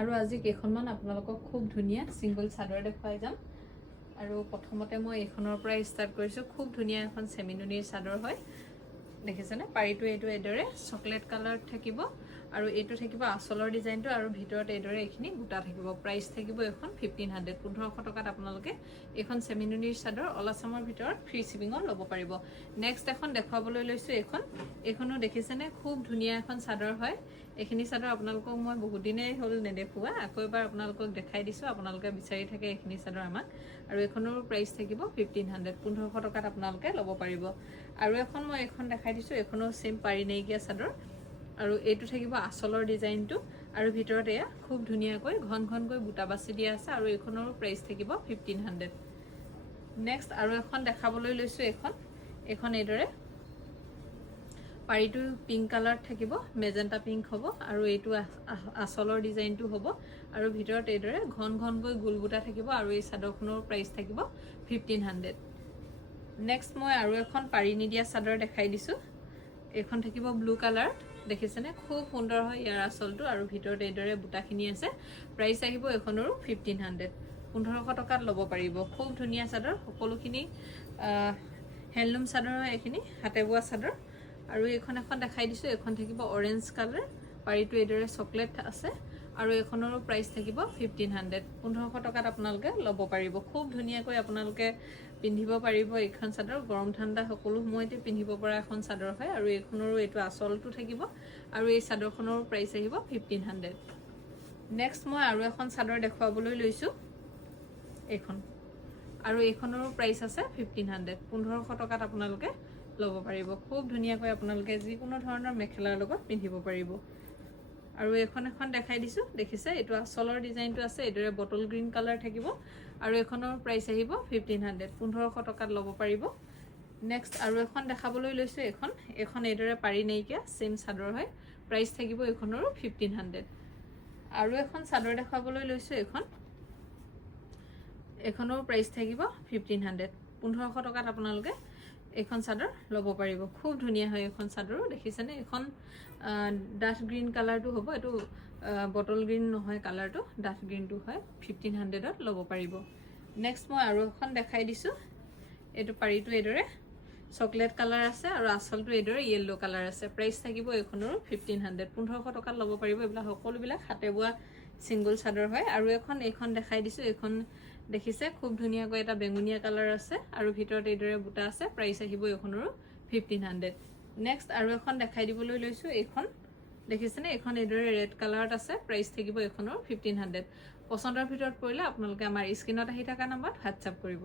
আৰু আজি কেইখনমান আপোনালোকক খুব ধুনীয়া সিঙ্গল চাদৰ দেখুৱাই যাম আৰু প্ৰথমতে মই এইখনৰ পৰা ষ্টাৰ্ট কৰিছো খুব ধুনীয়া এখন সেমিনুনিৰ চাদৰ হয় দেখিছেনে পাৰিটো এইটো এদৰে চকলেট কালাৰ থাকিব আৰু এইটো থাকিব আচলৰ ডিজাইনটো আৰু ভিতৰত এদৰে এখিনি বুটা থাকিব প্ৰাইস থাকিব এখন 1500 1500 টকাত আপোনালোকে এখন সেমিনুনিৰ চাদৰ অলাসামৰ ভিতৰত ফ্ৰী শিপিংত ল'ব পাৰিব নেক্সট এখন দেখাবলৈ লৈছো এখনো দেখিছেনে খুব ধুনীয়া এখন চাদৰ হয় এখিনি চাদৰ আপোনালোকক মই বহুত দিনেই হল নেদেখুৱা আকৌ এবাৰ আপোনালোকক দেখাই দিছো আপোনালোকে বিচাৰি থাকে এখিনি চাদৰ আমাক আৰু এখনৰ প্ৰাইস থাকিব 1500 1500 টকাত আপোনালোকে ল'ব পাৰিব আৰু এখন মই এখন দেখাই দিছো এখনো সেম পাৰি নাইকিয়া চাদৰ আৰু এইটো থাকিব আচলৰ ডিজাইনটো আৰু ভিতৰত এয়া খুব ধুনীয়াকৈ ঘন ঘনকৈ বুটা বাছি দিয়া আছে আৰু এখনৰ প্ৰাইস থাকিব 1500 নেক্সট আৰু এখন দেখাবলৈ লৈছো এখন এদৰে পাৰিটো পিঙ্ক কালাৰ থাকিব মেজেন্টা পিঙ্ক হ'ব আৰু এইটো আচলৰ ডিজাইনটো হ'ব আৰু ভিতৰত এদৰে ঘন ঘনকৈ গুলবুটা থাকিব আৰু এই চাদৰখনৰ প্ৰাইস থাকিব 1500 নেক্সট মই আৰু এখন পাৰি নিদিয়া চাদৰ দেখাই দিছো এখন থাকিব ব্লু কালাৰ দেখিছেনে খুব সুন্দৰ হয় ইয়াৰ আচলটো আৰু ভিতৰত এদৰে বুটাখিনি আছে প্ৰাইস আহিব এখনৰো 1500 1500 টকাত ল'ব পাৰিব খুব ধুনীয়া চাদৰ সকলোখিনি হ্যান্ডলুম চাদৰ হয় এখিনি হাতে বোৱা চাদৰ আৰু এখন দেখাই দিছো এখন থাকিব অৰেঞ্জ কালাৰ পাৰিটো এদৰে চকলেট আছে আৰু এখনৰ প্ৰাইস থাকিব 1500 1500 টকাত আপোনালোকে ল'ব পাৰিব খুব ধুনীয়াকৈ আপোনালোকে পিন্ধিব পাৰিব এইখন চাদৰ গৰম ঠাণ্ডা সকলো সময়তে পিন্ধিব পৰা এখন চাদৰ হয় আৰু এখনৰ এইটো আচলটো থাকিব আৰু এই চাদৰখনৰ প্ৰাইস আহিব 1500 নেক্সট মই আৰু এখন চাদৰ দেখুৱাবলৈ লৈছো এখন আৰু এখনৰ প্ৰাইস আছে 1500 1500 টকাত আপোনালোকে ল'ব পাৰিব খুব ধুনীয়াকৈ আপোনালোকে যিকোনো ধৰণৰ মেখেলাৰ লগত পিন্ধিব পাৰিব আৰু এখন দেখাই দিছো দেখিছে এটো আচলৰ ডিজাইনটো আছে এদৰে বটল গ্ৰীন কালাৰ থাকিব আৰু এখনৰ প্ৰাইস আহিব 1500 1500 টকাত ল'ব পাৰিব নেক্সট আৰু এখন দেখাবলৈ লৈছো এখন এদৰে পাৰি নাইকিয়া সেম চাদৰ হয় প্ৰাইস থাকিব এখনৰ 1500 আৰু এখন চাদৰ দেখাবলৈ লৈছো এখনৰ প্ৰাইস থাকিব 1500 1500 টকাত আপোনালোকে এখন চাদৰ ল'ব পাৰিব খুব ধুনীয়া হয় এখন চাদৰ দেখিছেনে এখন ডাৰ্ক গ্ৰীন কালাৰটো হ'ব এটো বটল গ্ৰীন নহয় কালাৰটো ডাৰ্ক গ্ৰীনটো হয় 1500 ত ল'ব পাৰিব নেক্সট মই আৰু এখন দেখাই দিছো এটো পাৰিটো এদৰে চকলেট কালাৰ আছে আৰু আচলটো এদৰে ইয়েলো কালাৰ আছে প্ৰাইস থাকিব এখনৰ 1500 1500 টকাত ল'ব পাৰিব এবলা সকলোবিলাক হাতে বোৱা সিঙ্গল চাদৰ হয় আৰু এখন দেখাই দিছো এখন দেখিছে খুব ধুনীয়াকৈ এটা বেঙুনিয়া কালাৰ আছে আৰু ভিতৰত এদৰে বুটা আছে প্ৰাইস আহিব এখনৰ 1500 নেক্সট আৰু এখন দেখাই দিবলৈ লৈছো দেখিছেনে এখন এদৰে ৰেড কালাৰত আছে প্ৰাইস থাকিব এখনৰ 1500 পছন্দৰ ভিতৰত পৰিলে আপোনালোকে আমাৰ স্ক্ৰিনত আহি থকা নম্বৰত WhatsApp কৰিব